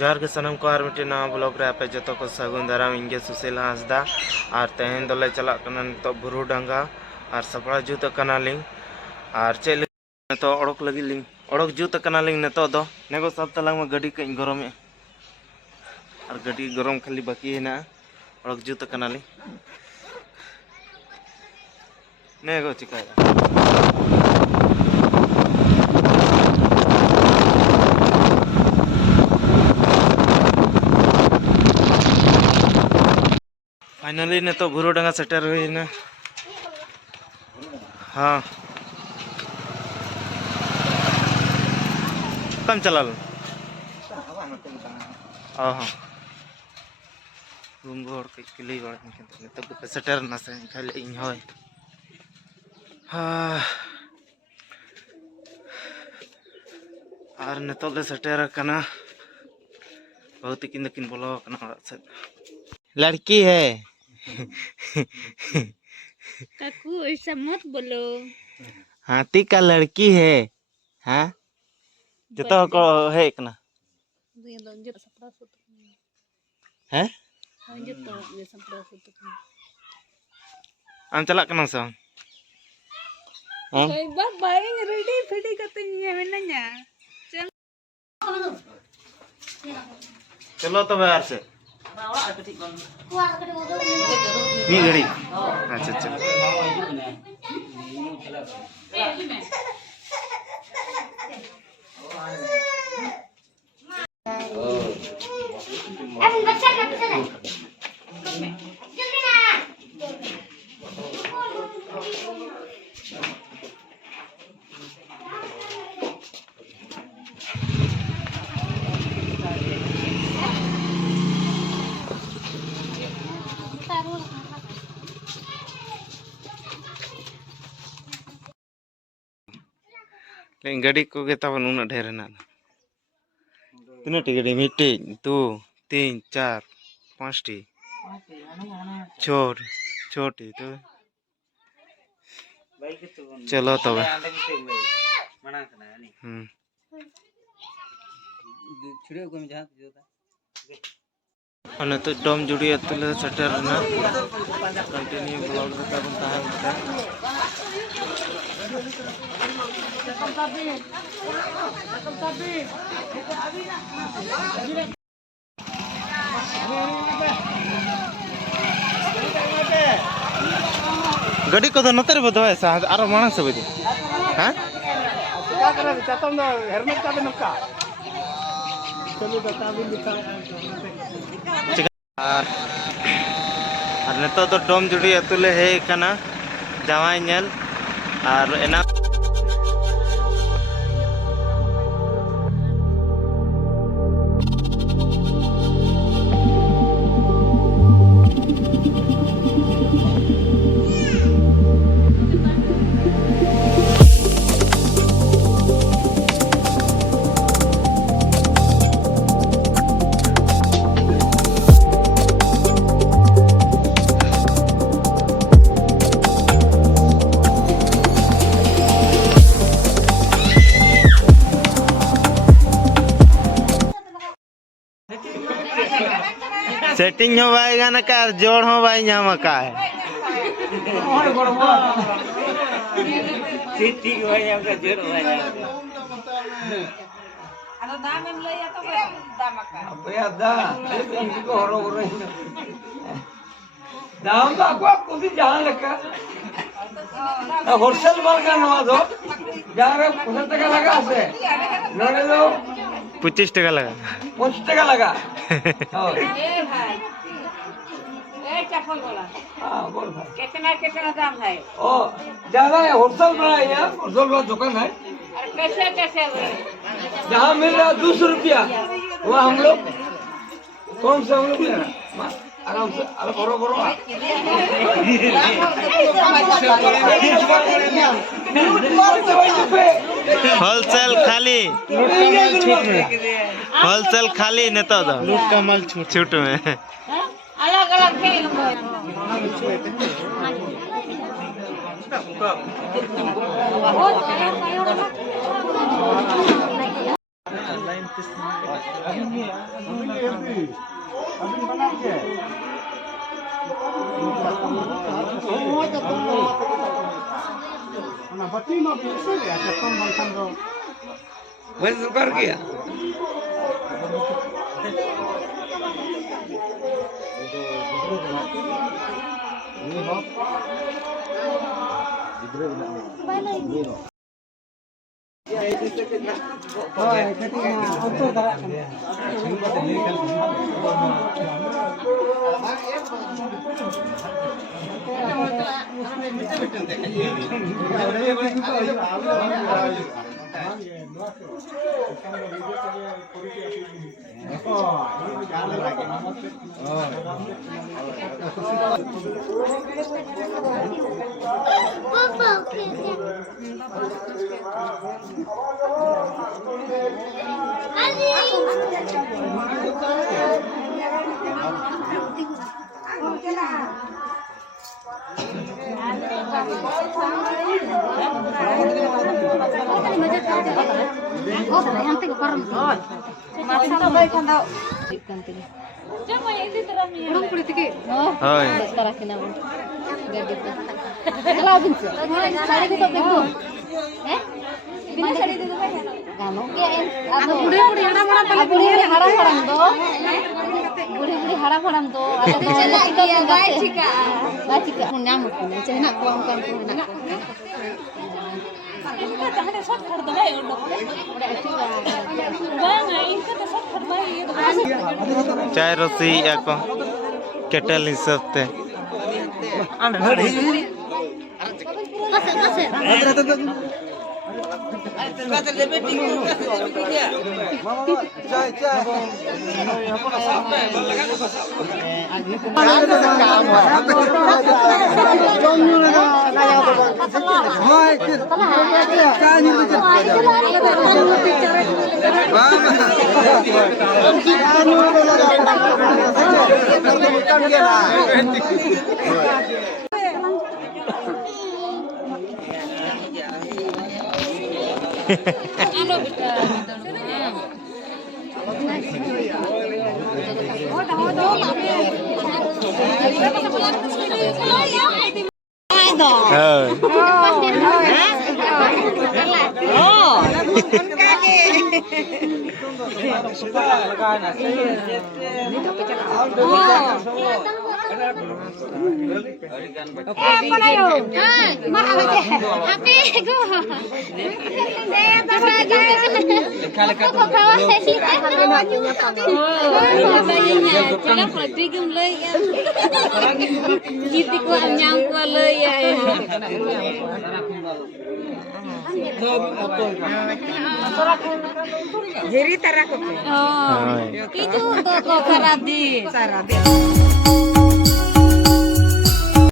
जोहार के सनम को और मिट्टी नवा ब्लॉग रे आपे जो को सगुन दाराम इंगे सुशील हांसदा और तेहन दले चला कना तो बुरु डांगा और सपड़ा जुत कना लिंग और चेल तो ओडक लगी लिंग ओडक जुत कना लिंग नेतो दो नेगो सब तलांग में गड्डी कई गरम और गड्डी गरम खाली बाकी है ना ओडक जुत कना लिंग नेगो चिकाया फाइनली ने तो बुरु डांगा सेटर हुई ना। हाँ कम चला लो हाँ रूम गोड़ के किले बड़ ने तो पे सेटर ना से खाली इन होय हाँ और ने तो ले सेटर कना बहुत किन किन बोलो कना से लड़की है काकू ऐसा मत बोलो। हाथी का लड़की है। हाँ जतो को है इतना हैं हम चला कना सा बा बाइंग रेडी फेडी करते नहीं है ना चलो तो यार से मी घड़ी अच्छा अच्छा लेकिन गाड़ी को के तब उन्ना ढेर ना तीन टी गाड़ी मिट्टी 2 3 4 5 टी छोटी तो चलो तब तो डोम जुड़ी अतुल सेटर ना कंटिन्यू ब्लॉग रे तब ताहन गड्डी को तो नतर बदवा ऐसा आरो मानस सब दे हां का करे चातम दो हेलमेट का भी नका चलो बता भी लिखा और नेतो तो डोम जुड़ी अतुले हे कना जावाई नेल और एना सेटिंग हो पाएगा ना का जोड़ हो भाई यहाँ का है ठीक भाई यहाँ का जोड़ भाई दाम में ले या तो दाम का अब यार इनको हो रहा है दाम तो आपको कुछ जान लगा होलसेल माल का नवा दो जा रहे 50 टका लगा से नोड़े दो 25 टका लगा 25 टका लगा चप्पल बोला हाँ बोल भाई कितना दाम है ओ ज्यादा है होलसेल बड़ा है यार होलसेल बड़ा दुकान है अरे कैसे जहाँ मिल रहा 200 रुपया वहाँ हम लोग कौन सा लोग लेना आराम से अरे करो करो होलसेल खाली होलसेल खाली नेता दा लूट का माल छूट में अलग अलग खेल वैसे कर किया चाय रसी को केटल हिसाब से Itu kok Saradi.